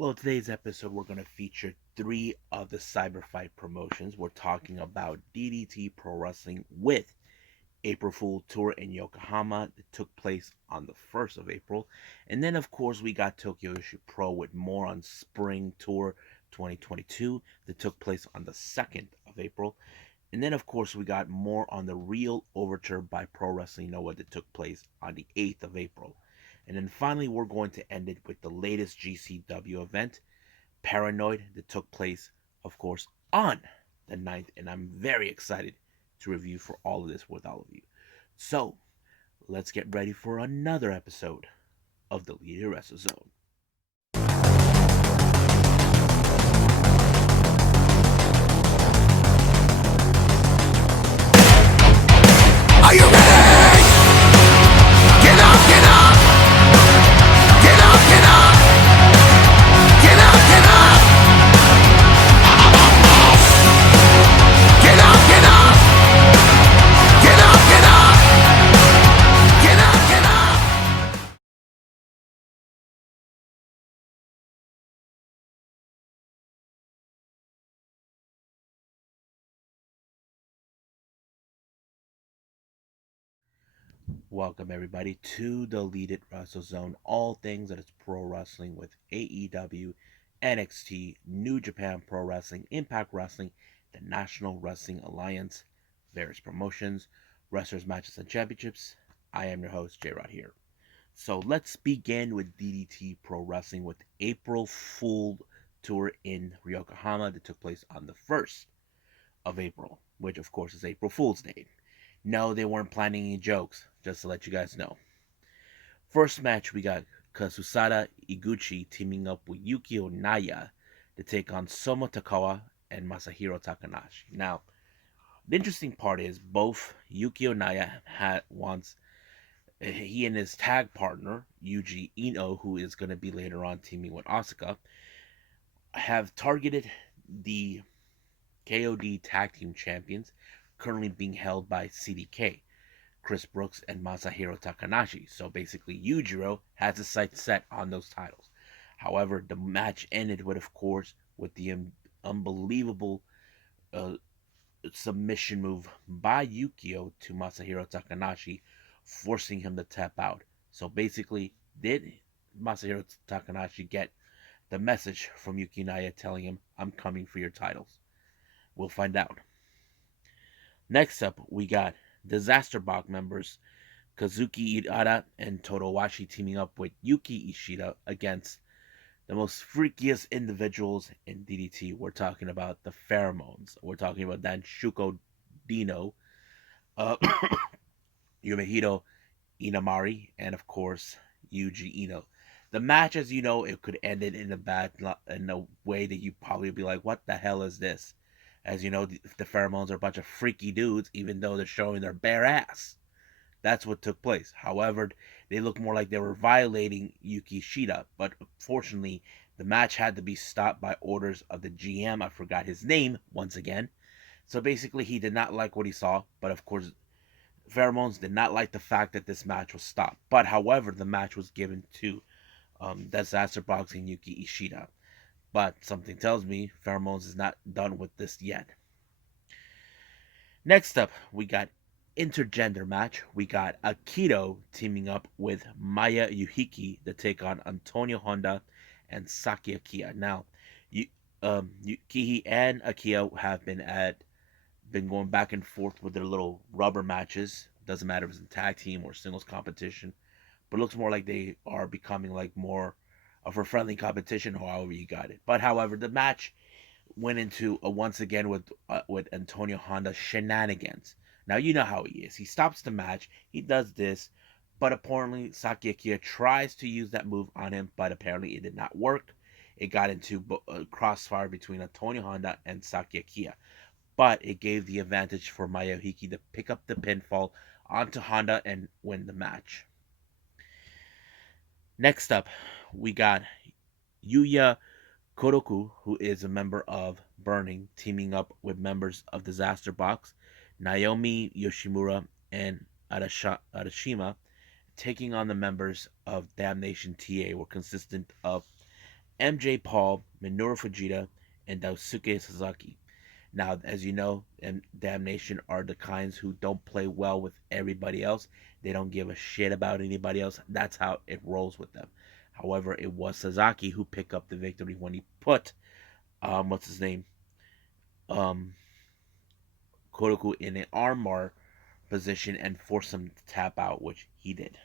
Well, today's episode, we're going to feature three of the Cyber Fight promotions. We're talking about DDT Pro Wrestling with April Fool Tour in Yokohama that took place on the 1st of April. And then, of course, we got Tokyo Yoshi Pro with more on Spring Tour 2022 that took place on the 2nd of April. And then, of course, we got more on the Real Overture by Pro Wrestling Noah that took place on the 8th of April. And then finally, we're going to end it with the latest GCW event, Paranoid, that took place, of course, on the 9th. And I'm very excited to review for all of this with all of you. So, let's get ready for another episode of the Leader Wrestle Zone. Are you ready? Get up, get up! Get up, get up! Get up, get up! Get up, get up! Get up, get up! Get up, get up! Welcome, everybody, to the Leader Wrestle Zone. All things that is pro wrestling with AEW, NXT, New Japan Pro Wrestling, Impact Wrestling, the National Wrestling Alliance, various promotions, wrestlers, matches, and championships. I am your host, J Rod here. So let's begin with DDT Pro Wrestling with April Fool Tour in Yokohama that took place on the 1st of April, which of course is April Fool's Day. No, they weren't planning any jokes, just to let you guys know. First match, we got Kasusada Iguchi teaming up with Yukio Naya to take on Soma Takawa and Masahiro Takanashi. Now, the interesting part is both Yukio Naya had once he and his tag partner Yuji Ino, who is going to be later on teaming with Asuka, have targeted the KOD Tag Team Champions, currently being held by CDK, Chris Brooks, and Masahiro Takanashi. So basically, Yujiro has his sights set on those titles. However, the match ended with, of course, with the unbelievable uh, submission move by Yukio to Masahiro Takanashi, forcing him to tap out. So basically, did Masahiro Takanashi get the message from Yuki Naya telling him, I'm coming for your titles? We'll find out. Next up, we got Disaster Box members Kazuki Irada and Totowashi teaming up with Yuki Ishida against the most freakiest individuals in DDT. We're talking about the Pheromones. We're talking about Danshuko Dino, uh, Yumehito Inamari, and of course Yuji Ino. The match, as you know, it could end it in a way that you probably be like, "What the hell is this?" As you know, the Pheromones are a bunch of freaky dudes, even though they're showing their bare ass. That's what took place. However, they looked more like they were violating Yuki Shida, but fortunately, the match had to be stopped by orders of the GM. I forgot his name once again. So basically, he did not like what he saw, but of course, Pheromones did not like the fact that this match was stopped. But however, the match was given to Disaster Boxing Yuki Ishida. But something tells me Pheromones is not done with this yet. Next up, we got intergender match. We got Akito teaming up with Maya Yuhiki to take on Antonio Honda and Saki Akia. Now, Yukihi and Akia have been going back and forth with their little rubber matches. Doesn't matter if it's a tag team or singles competition, but it looks more like they are becoming like more of a friendly competition, however you got it. But however, the match went into once again with Antonio Honda shenanigans. Now you know how he is. He stops the match. He does this, but apparently Saki Akia tries to use that move on him, but apparently it did not work. It got into a crossfire between Antonio Honda and Saki Akia, but it gave the advantage for Mayuhiki to pick up the pinfall onto Honda and win the match. Next up, we got Yuya Koroku, who is a member of Burning, teaming up with members of Disaster Box, Naomi Yoshimura, and Arashima, taking on the members of Damnation TA, were consistent of MJ Paul, Minoru Fujita, and Daisuke Sasaki. Now, as you know, Damnation are the kinds who don't play well with everybody else. They don't give a shit about anybody else. That's how it rolls with them. However, it was Sasaki who picked up the victory when he put what's his name, um, Koroku in an armbar position and forced him to tap out, which he did.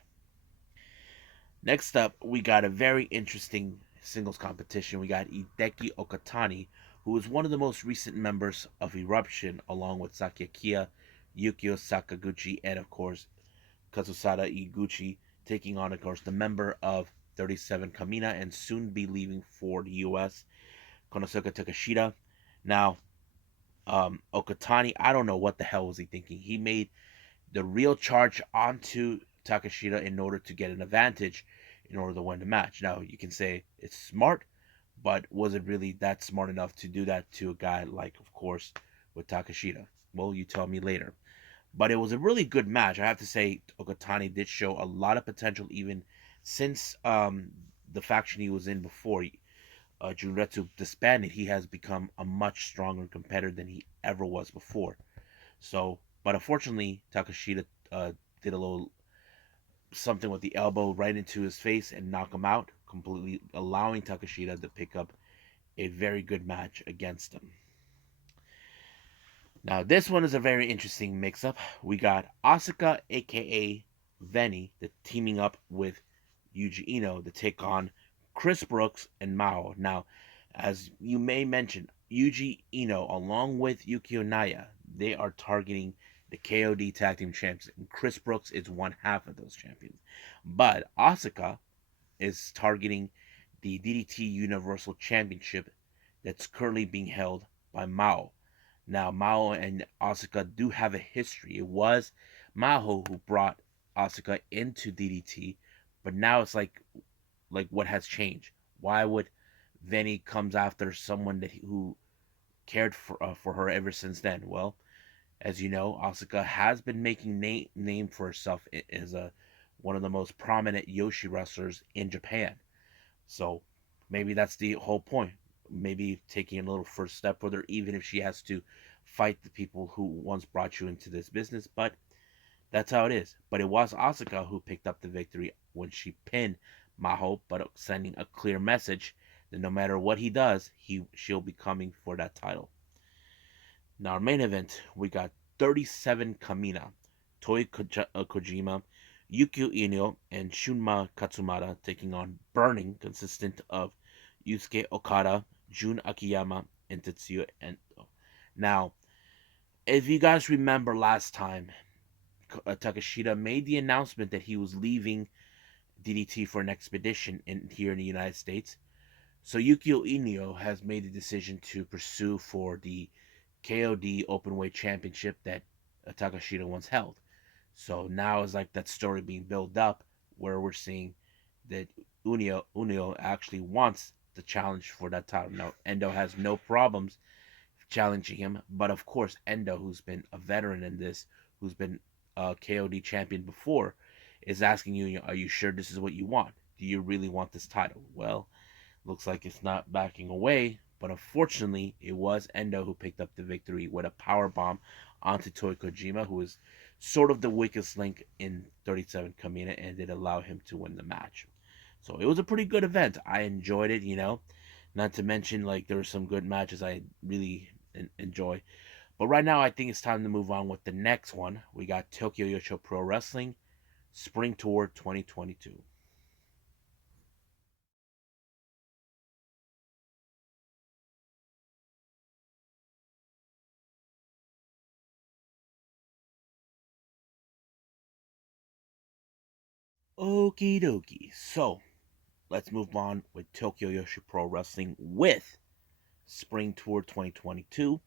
Next up, we got a very interesting singles competition. We got Hideki Okatani, who is one of the most recent members of Eruption, along with Sakiakiya, Yukio Sakaguchi, and of course Kazusada Iguchi, taking on, of course, the member of 37 Kamina and soon be leaving for the US, Konosuke Takeshita. Now, Okatani, I don't know what the hell was he thinking. He made the real charge onto Takeshita in order to get an advantage in order to win the match. Now, you can say it's smart, but was it really that smart enough to do that to a guy like, of course, with Takeshita? Well, you tell me later. But it was a really good match. I have to say, Okatani did show a lot of potential even since the faction he was in before Junretsu disbanded. He has become a much stronger competitor than he ever was before. So, but unfortunately, Takeshita did a little something with the elbow right into his face and knock him out, completely allowing Takeshita to pick up a very good match against him. Now, this one is a very interesting mix up. We got Asuka, aka Veni, the teaming up with Yuji Ino to take on Chris Brooks and Mao. Now, as you may mention, Yuji Ino, along with Yukio Naya, they are targeting the KOD Tag Team Champs, and Chris Brooks is one half of those champions. But Asuka is targeting the DDT Universal Championship that's currently being held by Mao. Now, Mao and Asuka do have a history. It was Mao who brought Asuka into DDT, but now it's like what has changed? Why would Veni comes after someone who cared for her ever since then? Well, as you know, Asuka has been making name for herself as a one of the most prominent Yoshi wrestlers in Japan. So maybe that's the whole point. Maybe taking a little first step further, even if she has to fight the people who once brought you into this business. But that's how it is. But it was Asuka who picked up the victory when she pinned Maho, but sending a clear message that no matter what he does, she'll be coming for that title. Now, our main event, we got 37 Kamina, Kojima, Yukio Ino, and Shunma Katsumata taking on Burning, consistent of Yusuke Okada, Jun Akiyama, and Tetsuya Endo. Now, if you guys remember last time, Takeshita made the announcement that he was leaving DDT for an expedition here in the United States. So Yukio Ino has made the decision to pursue for the KOD Openweight Championship that Takeshita once held. So now is like that story being built up where we're seeing that Unio actually wants the challenge for that title. Now Endo has no problems challenging him, but of course Endo, who's been a veteran in this, who's been a KOD champion before, is asking you, are you sure this is what you want? Do you really want this title? Well, looks like it's not backing away, but unfortunately, it was Endo who picked up the victory with a power bomb onto Toy Kojima, who is sort of the weakest link in 37 Kamina, and it allowed him to win the match. So it was a pretty good event. I enjoyed it, you know. Not to mention, like, there were some good matches I really enjoy. But right now, I think it's time to move on with the next one. We got Tokyo Yoshi Pro Wrestling Spring Tour 2022. Okie dokie. So, let's move on with Tokyo Yoshi Pro Wrestling with Spring Tour 2022.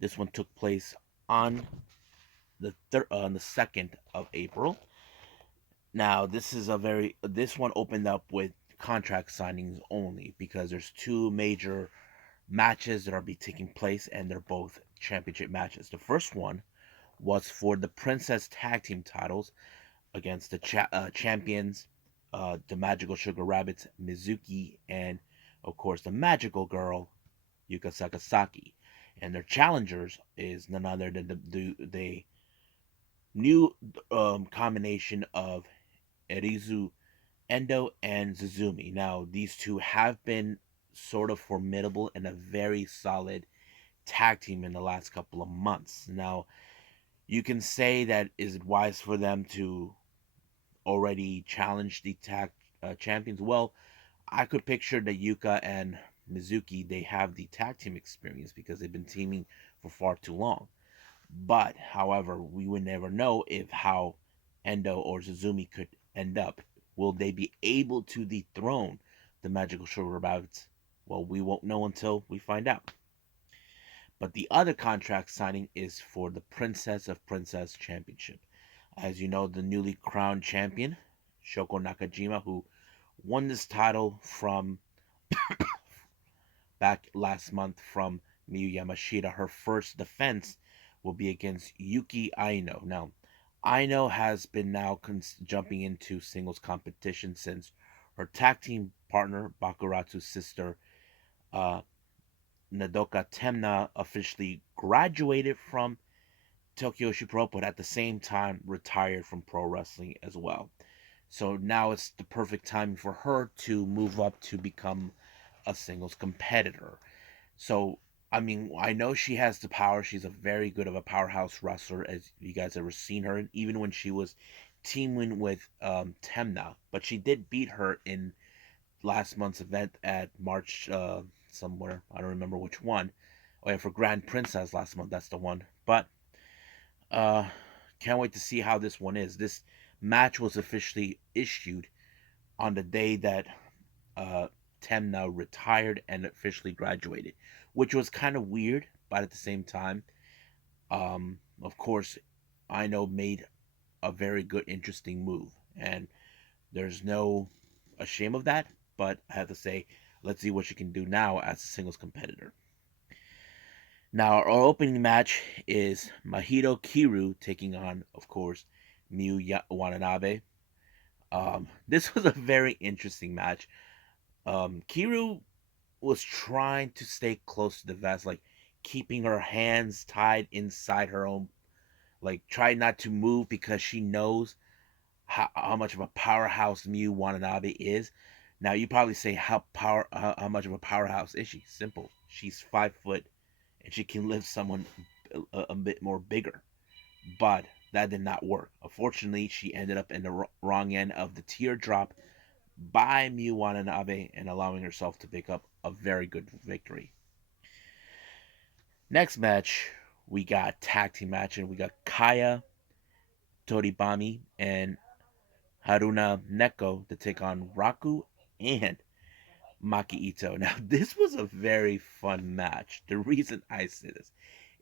This one took place on on the 2nd of April. Now, this one opened up with contract signings only because there's two major matches that are be taking place and they're both championship matches. The first one was for the Princess Tag Team titles against the champions, the Magical Sugar Rabbits, Mizuki, and of course, the magical girl, Yuka Sakazaki. And their challengers is none other than the new combination of Erizu Endo and Zuzumi. Now, these two have been sort of formidable and a very solid tag team in the last couple of months. Now, you can say that is it wise for them to already challenge the tag champions? Well, I could picture that Yuka and Mizuki they have the tag team experience because they've been teaming for far too long. But however, we would never know if how Endo or Suzumi could end up. Will they be able to dethrone the magical sugar rabbits? Well, we won't know until we find out. But the other contract signing is for the Princess of Princess Championship. As you know, the newly crowned champion, Shoko Nakajima, who won this title from back last month from Miyu Yamashita. Her first defense will be against Yuki Aino. Now, Aino has been now jumping into singles competition since her tag team partner, Bakuratsu's sister, uh, Nadoka Temna, officially graduated from Tokyo Pro, but at the same time retired from pro wrestling as well. So now it's the perfect time for her to move up to become a singles competitor. So, I mean, I know she has the power. She's a very good of a powerhouse wrestler, as you guys ever seen her. Even when she was teaming with Temna, but she did beat her in last month's event at March somewhere. I don't remember which one. Oh yeah, for Grand Princess last month. That's the one. But uh, can't wait to see how this one is. This match was officially issued on the day that uh, Temna retired and officially graduated, which was kind of weird, but at the same time, of course, I know made a very good, interesting move, and there's no a shame of that. But I have to say, let's see what she can do now as a singles competitor. Now, our opening match is Mahito Kiru taking on, of course, Miyu Watanabe. This was a very interesting match. Kiru was trying to stay close to the vest, like keeping her hands tied inside her own, like try not to move because she knows how much of a powerhouse Miyu Watanabe is. Now you probably say how much of a powerhouse is she? Simple. She's 5 foot and she can lift someone a bit more bigger. But that did not work. Unfortunately, she ended up in the wrong end of the teardrop by Miyu Watanabe and allowing herself to pick up a very good victory. Next match, we got tag team match, and we got Kaya Toribami and Haruna Neko to take on Raku and Maki Ito. Now, this was a very fun match. The reason I say this,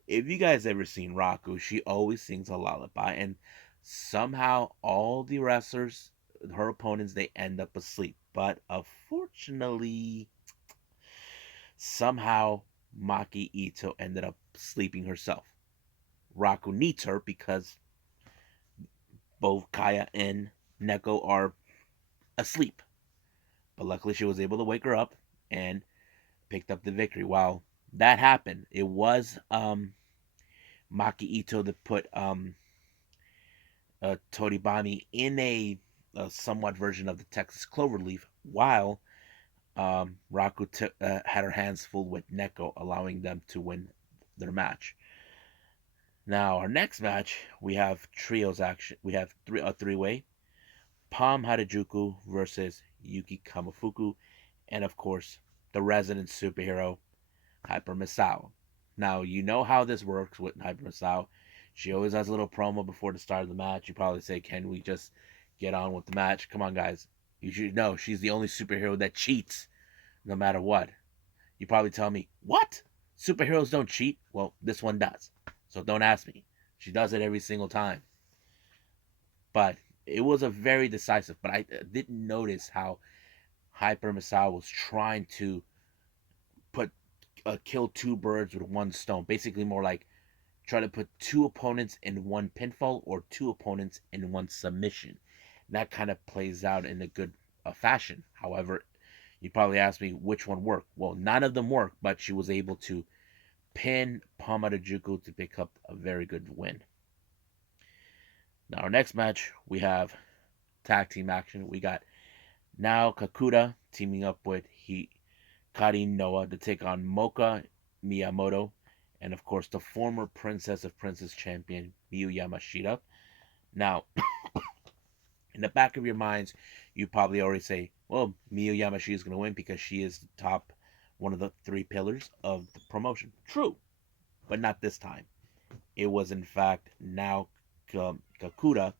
if you guys ever seen Raku, she always sings a lullaby, and somehow all the wrestlers, her opponents, they end up asleep. But unfortunately, somehow Maki Ito ended up sleeping herself. Raku needs her because both Kaya and Neko are asleep. But luckily, she was able to wake her up and picked up the victory. While that happened, it was Maki Ito that put Toribami in a somewhat version of the Texas Cloverleaf, while Raku had her hands full with Neko, allowing them to win their match. Now, our next match, we have trios action. We have a three-way. Palm Harajuku versus Yuki Kamafuku, and of course, the resident superhero, Hyper Misao. Now, you know how this works with Hyper Misao. She always has a little promo before the start of the match. You probably say, can we just get on with the match? Come on, guys. You should know she's the only superhero that cheats no matter what. You probably tell me, what? Superheroes don't cheat? Well, this one does. So don't ask me. She does it every single time. But it was a very decisive. But I didn't notice how Hyper Misao was trying to put kill two birds with one stone. Basically, more like try to put two opponents in one pinfall or two opponents in one submission. That kind of plays out in a good fashion. However, You probably asked me which one worked. Well, none of them worked, but she was able to pin Pamadajuku to pick up a very good win. Now, our next match, we have tag team action. We got now Kakuta teaming up with Hikari Noah to take on Moka Miyamoto and, of course, the former Princess of Princess champion Miyu Yamashita. Now, in the back of your minds, you probably already say, well, Miyu Yamashita is going to win because she is the top, one of the three pillars of the promotion. True, but not this time. It was, in fact, now Kakuta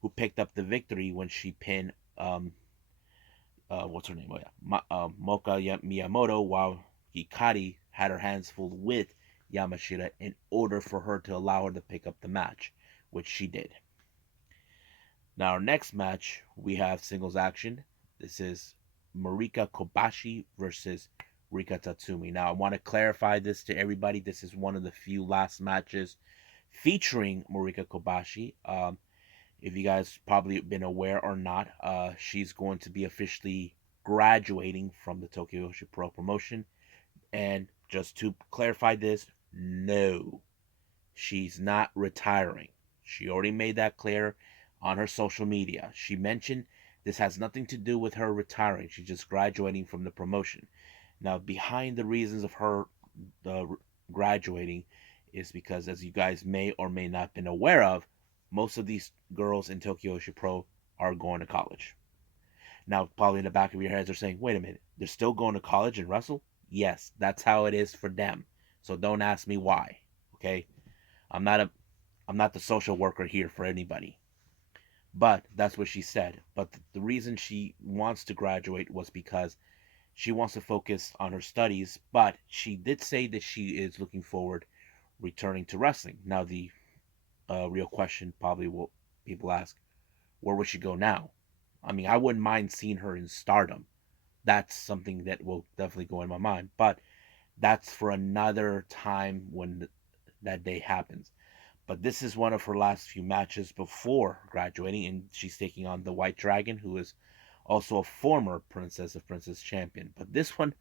who picked up the victory when she pinned what's her name? Oh yeah, Moka Miyamoto, while Hikari had her hands full with Yamashita in order for her to allow her to pick up the match, which she did. Now, our next match, we have singles action. This is Marika Kobashi versus Rika Tatsumi. Now, I want to clarify this to everybody. This is one of the few last matches featuring Marika Kobashi. If you guys probably been aware or not, she's going to be officially graduating from the Joshi Pro promotion. And just to clarify this, no, she's not retiring. She already made that clear on her social media. She mentioned this has nothing to do with her retiring. She's just graduating from the promotion. Now, behind the reasons of her uh, graduating is because, as you guys may or may not have been aware of, most of these girls in Joshi Pro are going to college. Now, probably in the back of your heads are saying, wait a minute, they're still going to college and wrestle? Yes, that's how it is for them. So don't ask me why. Okay? I'm not a I'm not the social worker here for anybody. But that's what she said. But the reason she wants to graduate was because she wants to focus on her studies, but she did say that she is looking forward returning to wrestling. Now, the real question probably will people ask, where would she go now? I mean, I wouldn't mind seeing her in Stardom. That's something that will definitely go in my mind. But that's for another time when that day happens. But this is one of her last few matches before graduating, and she's taking on the White Dragon, who is also a former Princess of Princess champion. But this one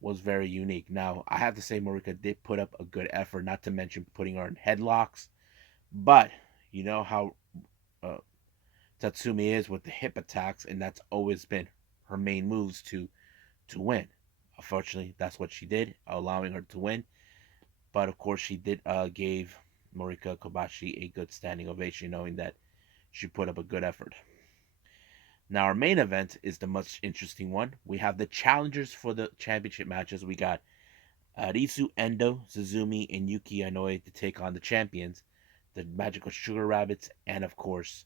was very unique. Now, I have to say, Marika did put up a good effort, not to mention putting her in headlocks. But you know how uh, Tatsumi is with the hip attacks, and that's always been her main moves to win. Unfortunately, that's what she did, allowing her to win. But of course, she did gave Marika Kobashi a good standing ovation, knowing that she put up a good effort. Now, our main event is the much interesting one. We have the challengers for the championship matches. We got Arisu Endo, Suzumi, and Yuki Inoue to take on the champions, the Magical Sugar Rabbits, and of course,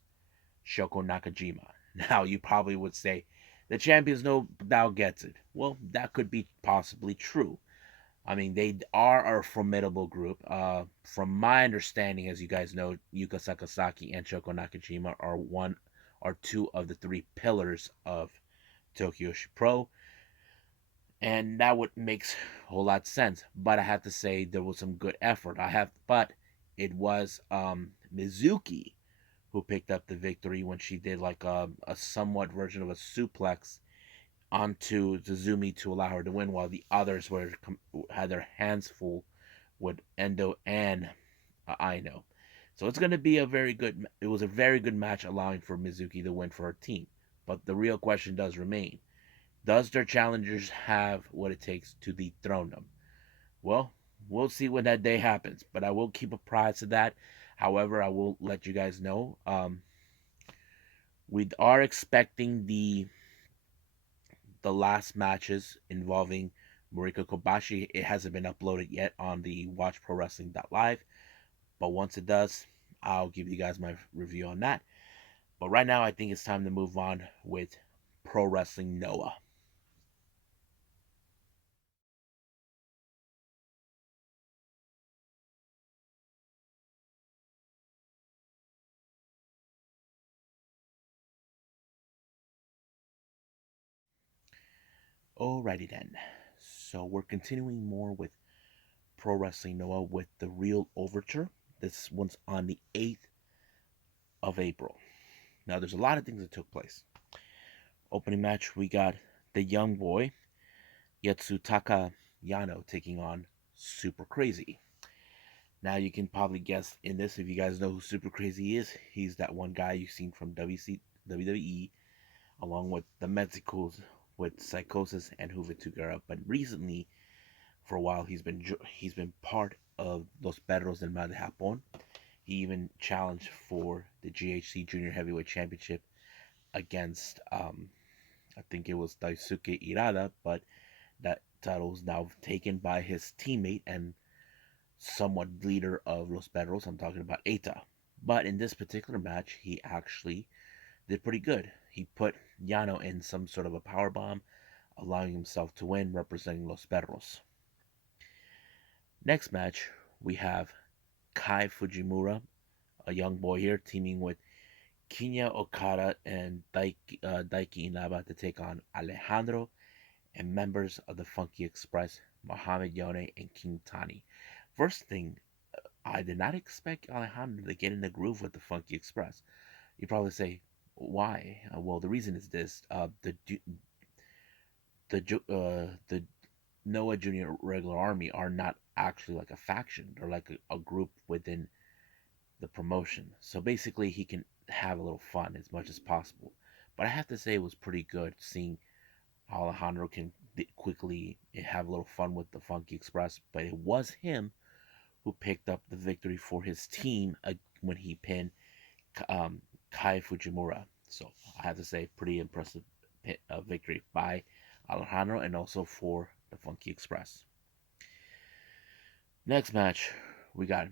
Shoko Nakajima. Now, you probably would say, the champions no doubt gets it. Well, that could be possibly true. I mean, they are a formidable group. From my understanding, as you guys know, Yuka Sakazaki and Shoko Nakajima are two of the three pillars of Tokyo Pro, and that would makes a whole lot of sense. But I have to say there was some good effort. But it was Mizuki who picked up the victory when she did like a somewhat version of a suplex onto Zuzumi to allow her to win, while the others had their hands full with Endo and Aino. So it's going to be a very good. It was a very good match, allowing for Mizuki to win for her team. But the real question does remain: does their challengers have what it takes to dethrone them? Well, we'll see when that day happens. But I will keep apprised of that. However, I will let you guys know. We are expecting the last matches involving Marika Kobashi. It hasn't been uploaded yet on the watchprowrestling.live, but once it does, I'll give you guys my review on that. But right now, I think it's time to move on with Pro Wrestling Noah. Alrighty then. So we're continuing more with Pro Wrestling Noah with the real Overture. This one's on the 8th of April. Now, there's a lot of things that took place. Opening match, we got the young boy Yatsutaka Yano taking on Super Crazy. Now you can probably guess in this if you guys know who Super Crazy is. He's that one guy you've seen from WWE along with the Mexicals with Psychosis and Juventud. But recently, for a while, he's been part of Los Perros del Mal de Japón. He even challenged for the GHC Junior Heavyweight Championship against I think it was Daisuke Irada, but that title is now taken by his teammate and somewhat leader of Los Perros. I'm talking about Eita. But in this particular match, he actually did pretty good. He put Yano in some sort of a power bomb, allowing himself to win, representing Los Perros. Next match, we have Kai Fujimura, a young boy here, teaming with Kinya Okada and Daiki Inaba to take on Alejandro and members of the Funky Express, Mohamed Yone and King Tani. First thing, I did not expect Alejandro to get in the groove with the Funky Express. You probably say, why? Well, the reason is this: the Noah Junior Regular Army are not actually like a faction; they're like a group within the promotion. So basically, he can have a little fun as much as possible. But I have to say, it was pretty good seeing Alejandro can quickly have a little fun with the Funky Express. But it was him who picked up the victory for his team when he pinned um, Kai Fujimura. So I have to say, pretty impressive victory by Alejandro and also for the Funky Express. Next match, we got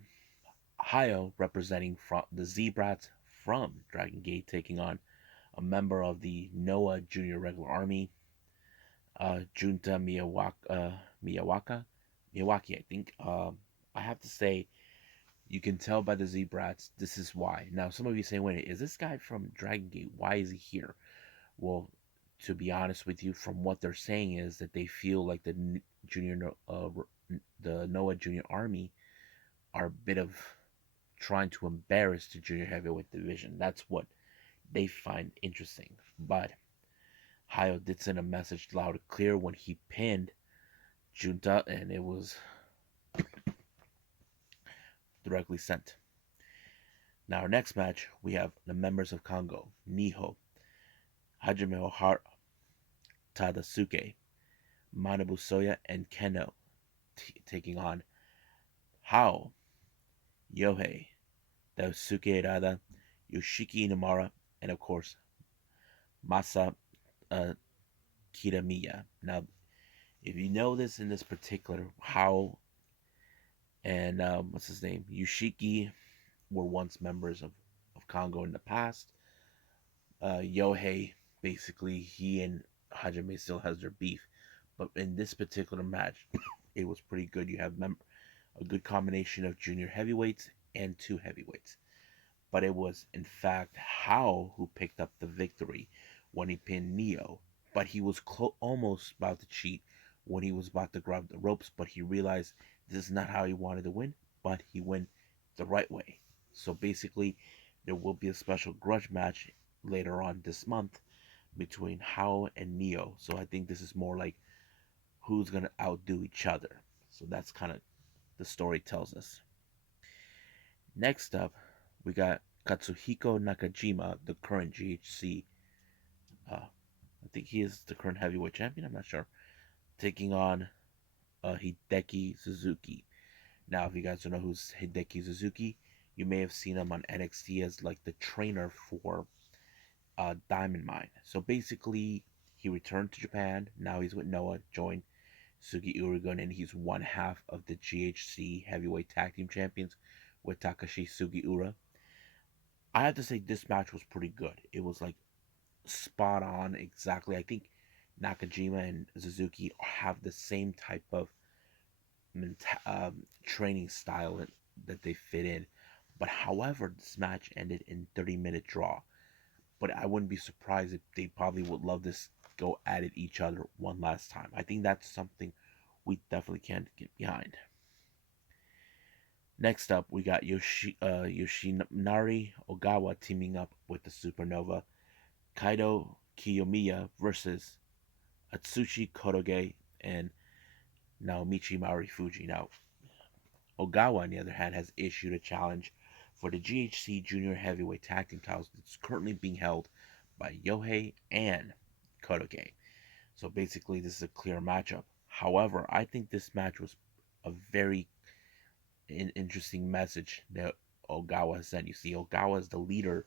Hayo representing from the Z-Brats from Dragon Gate taking on a member of the Noah Junior Regular Army, Junta Miyawaki, I think. I have to say, you can tell by the Z-Brats, this is why. Now, some of you say, wait, is this guy from Dragon Gate? Why is he here? Well, to be honest with you, from what they're saying is that they feel like the Noah Junior Army are a bit of trying to embarrass the junior heavyweight division. That's what they find interesting. But Hayo did send a message loud and clear when he pinned Junta, and it was directly sent. Now, our next match, we have the members of Congo, Niho, Hajime Ohara, Tadasuke, Manabu Soya, and Keno taking on Hao, Yohei, Daisuke Irada, Yoshiki Inamura, and of course, Masa uh, Kitamiya. Now, if you know this in this particular, Hao and what's his name, Yoshiki were once members of Congo in the past. Yohei, basically, he and Hajime still has their beef. But in this particular match, it was pretty good. You have a good combination of junior heavyweights and two heavyweights. But it was, in fact, Hao who picked up the victory when he pinned Neo. But he was almost about to cheat when he was about to grab the ropes, but he realized this is not how he wanted to win, but he went the right way. So basically, there will be a special grudge match later on this month between Hao and Neo. So I think this is more like who's going to outdo each other. So that's kind of the story tells us. Next up, we got Katsuhiko Nakajima, the current GHC. I think he is the current heavyweight champion. I'm not sure. Taking on Hideki Suzuki. Now, if you guys don't know who's Hideki Suzuki, you may have seen him on NXT as like the trainer for Diamond Mine. So basically, he returned to Japan. Now he's with Noah, joined Sugi Uragon, and he's one half of the GHC Heavyweight Tag Team Champions with Takashi Sugiura. I have to say this match was pretty good. It was like spot on exactly. I think Nakajima and Suzuki have the same type of training style that they fit in. But however, this match ended in 30-minute draw. But I wouldn't be surprised if they probably would love this go at it each other one last time. I think that's something we definitely can't get behind. Next up, we got Yoshinari Ogawa teaming up with the Supernova Kaido Kiyomiya versus Atsushi Kotoge, and Naomichi Marufuji. Now, Ogawa, on the other hand, has issued a challenge for the GHC Junior Heavyweight Tag Team titles that's currently being held by Yohei and Kotoge. So basically, this is a clear matchup. However, I think this match was a very interesting message that Ogawa has sent. You see, Ogawa is the leader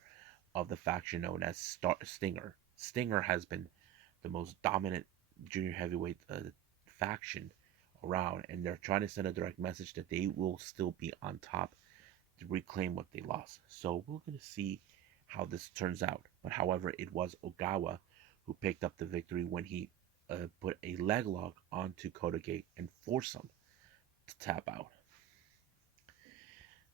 of the faction known as Stinger. Stinger has been the most dominant junior heavyweight faction around, and they're trying to send a direct message that they will still be on top to reclaim what they lost. So we're going to see how this turns out. But however, it was Ogawa who picked up the victory when he put a leg lock onto Kotoge and forced him to tap out.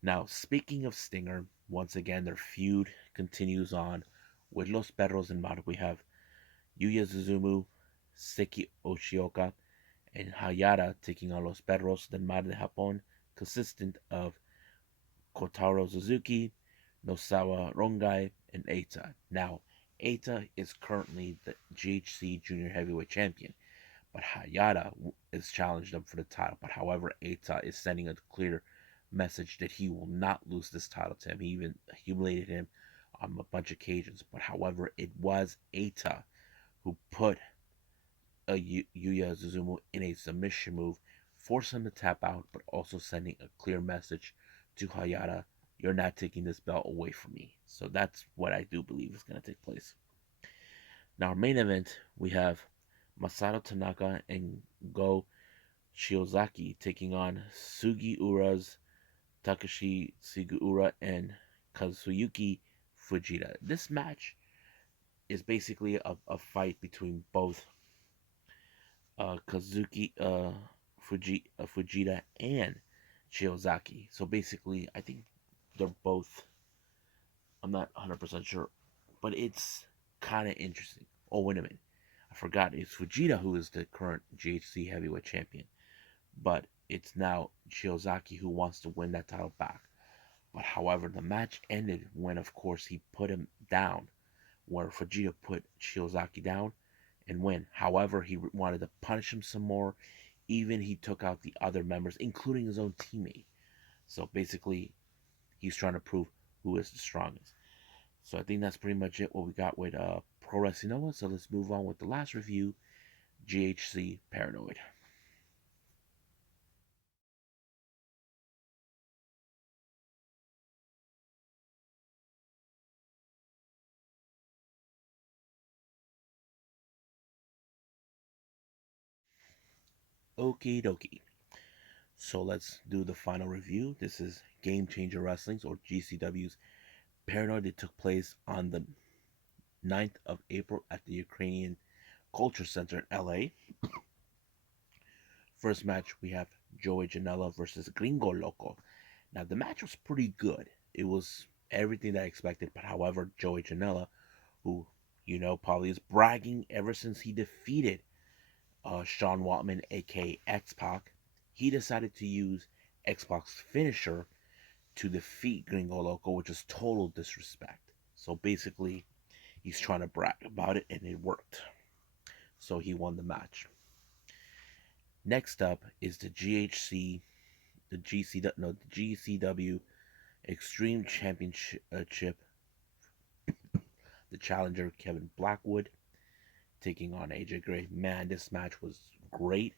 Now, speaking of Stinger, once again, their feud continues on with Los Perros and Mar. We have Yuya Suzumu, Seki Oshioka, and Hayata taking on Los Perros del Mar de Japón, consistent of Kotaro Suzuki, Nosawa Rongai, and Eita. Now, Eita is currently the GHC Junior Heavyweight Champion, but Hayata is challenged up for the title. But however, Eita is sending a clear message that he will not lose this title to him. He even humiliated him on a bunch of occasions. But however, it was Eita who put Yuya Suzumu in a submission move, forced him to tap out, but also sending a clear message to Hayata, you're not taking this belt away from me. So that's what I do believe is going to take place. Now, our main event, we have Masato Tanaka and Go Shiozaki taking on Sugiura's Takashi Sugiura and Kazuyuki Fujita. This match is basically a fight between both Kazuki Fujita and Shiozaki. So basically, I think they're both. I'm not 100% sure, but it's kind of interesting. Oh, wait a minute. I forgot. It's Fujita who is the current GHC heavyweight champion, but it's now Shiozaki who wants to win that title back. But however, the match ended when, of course, he put him down, where Fujita put Shiozaki down and win. However, he wanted to punish him some more. Even he took out the other members, including his own teammate. So basically, he's trying to prove who is the strongest. So I think that's pretty much it what we got with Pro Wrestling Nova. So let's move on with the last review, GHC Paranoid. Okie dokie. So let's do the final review. This is Game Changer Wrestling's or GCW's Paranoid. It took place on the 9th of April at the Ukrainian Culture Center in LA. First match, we have Joey Janela versus Gringo Loco. Now, the match was pretty good. It was everything that I expected, but however, Joey Janela, who, probably is bragging ever since he defeated Sean Waltman, aka X Pac, he decided to use X Pac's finisher to defeat Gringo Loco, which is total disrespect. So basically, he's trying to brag about it, and it worked. So he won the match. Next up is the GCW Extreme Championship. The challenger Kevin Blackwood taking on AJ Gray. Man, this match was great.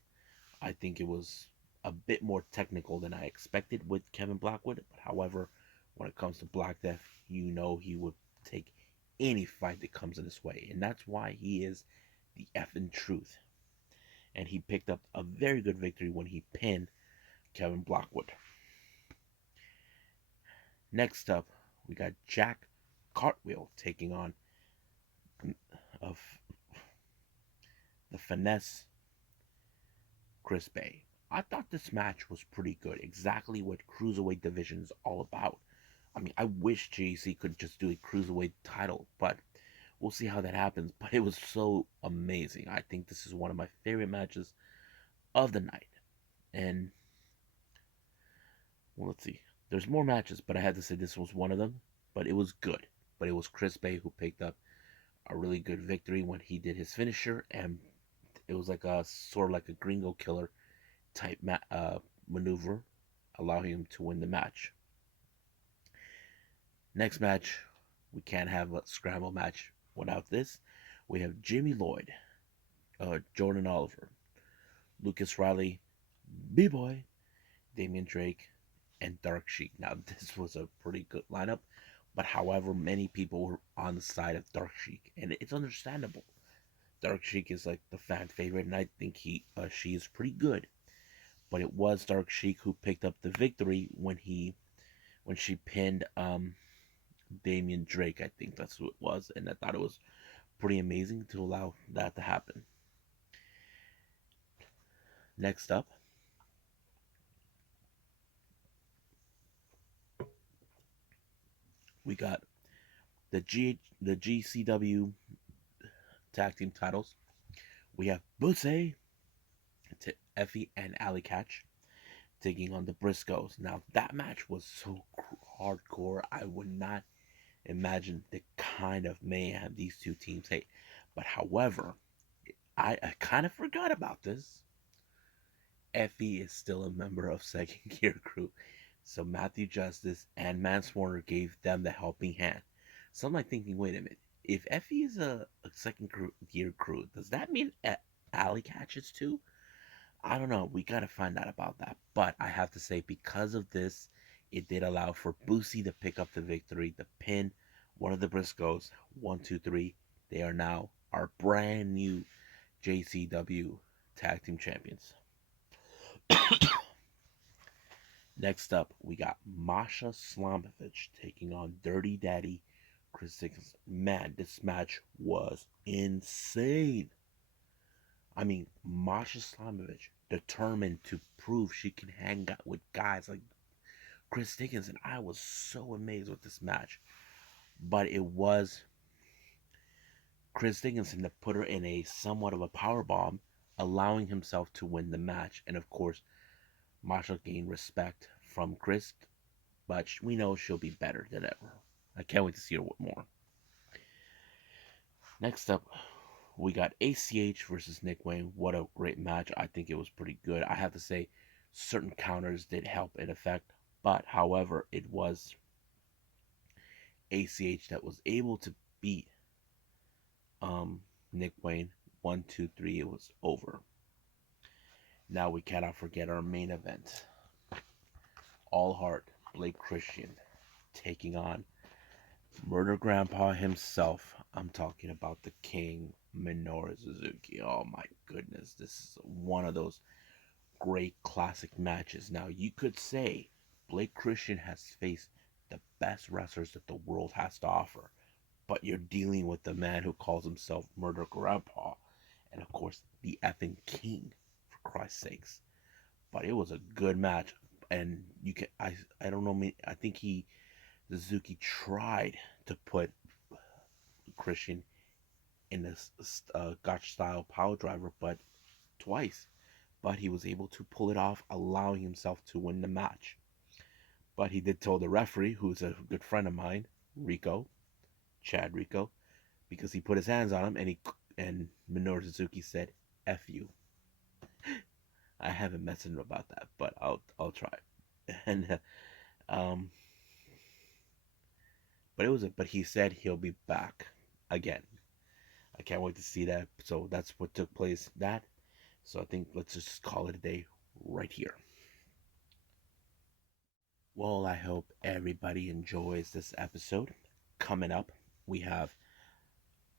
I think it was a bit more technical than I expected with Kevin Blackwood. But however, when it comes to Black Death, he would take any fight that comes in his way. And that's why he is the effing truth. And he picked up a very good victory when he pinned Kevin Blackwood. Next up, we got Jack Cartwheel taking on of the finesse Chris Bay. I thought this match was pretty good. Exactly what cruiserweight division is all about. I mean, I wish JC could just do a cruiserweight title, but we'll see how that happens. But it was so amazing. I think this is one of my favorite matches of the night. And well, let's see. There's more matches, but I had to say this was one of them. But it was good. But it was Chris Bay who picked up a really good victory when he did his finisher, and It was like a sort of like a Gringo Killer type maneuver, allowing him to win the match. Next match, we can't have a scramble match without this. We have Jimmy Lloyd, Jordan Oliver, Lucas Riley, B Boy, Damian Drake, and Dark Sheik. Now, this was a pretty good lineup, but however, many people were on the side of Dark Sheik, and it's understandable. Dark Sheik is like the fan favorite, and I think she is pretty good. But it was Dark Sheik who picked up the victory when she pinned Damian Drake. I think that's who it was, and I thought it was pretty amazing to allow that to happen. Next up, we got the GCW tag team titles. We have Busse, Effie, and Ali Catch taking on the Briscoes. Now that match was so hardcore. I would not imagine the kind of mayhem these two teams hate. But however, I kind of forgot about this. Effie is still a member of Second Gear Crew, so Matthew Justice and Mance Warner gave them the helping hand. So I'm like thinking, wait a minute, if Effie is a Gear Crew, does that mean Alley catches too? I don't know. We gotta find out about that. But I have to say, because of this, it did allow for Boosie to pick up the victory, the pin, one of the Briscoes, 1, 2, 3. They are now our brand new JCW Tag Team Champions. Next up, we got Masha Slamovich taking on Dirty Daddy Chris Dickinson. Man, this match was insane. I mean, Masha Slamovich determined to prove she can hang out with guys like Chris Dickinson. I was so amazed with this match. But it was Chris Dickinson that put her in a somewhat of a power bomb, allowing himself to win the match. And of course, Masha gained respect from Chris, but we know she'll be better than ever. I can't wait to see her more. Next up, we got ACH versus Nick Wayne. What a great match. I think it was pretty good. I have to say, certain counters did help in effect, but however, it was ACH that was able to beat Nick Wayne. 1, 2, 3, it was over. Now we cannot forget our main event. All Heart, Blake Christian taking on Murder Grandpa himself. I'm talking about the King, Minoru Suzuki. Oh my goodness, this is one of those great classic matches. Now, you could say Blake Christian has faced the best wrestlers that the world has to offer, but you're dealing with the man who calls himself Murder Grandpa, and of course, the effing King, for Christ's sakes. But it was a good match, and you can I don't know, I think Suzuki tried to put Christian in this Gotch style power driver, but twice. But he was able to pull it off, allowing himself to win the match. But he did tell the referee, who's a good friend of mine, Rico, Chad Rico, because he put his hands on him, and Minoru Suzuki said, "F you." I haven't messaged him about that, but I'll try. And um, but he said he'll be back again. I can't wait to see that. So that's what took place. So I think let's just call it a day right here. Well, I hope everybody enjoys this episode. Coming up, we have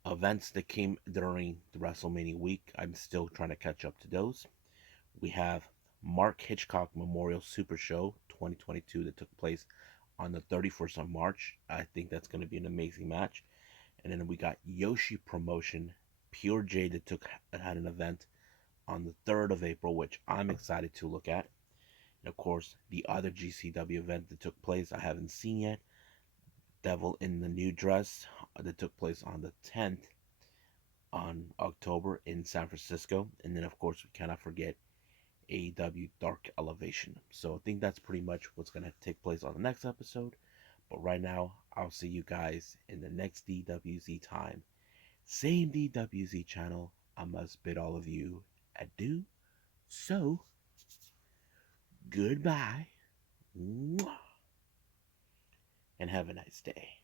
events that came during the WrestleMania week. I'm still trying to catch up to those. We have Mark Hitchcock Memorial Super Show 2022 that took place on the 31st of March. I think that's going to be an amazing match. And then we got Yoshi Promotion Pure J that had an event on the 3rd of April, which I'm excited to look at. And of course, the other GCW event that took place I haven't seen yet, Devil in the New Dress, that took place on the 10th on October in San Francisco. And then of course we cannot forget AEW Dark Elevation. So I think that's pretty much what's going to take place on the next episode. But right now, I'll see you guys in the next DWZ time. Same DWZ channel. I must bid all of you ado. So, goodbye, and have a nice day.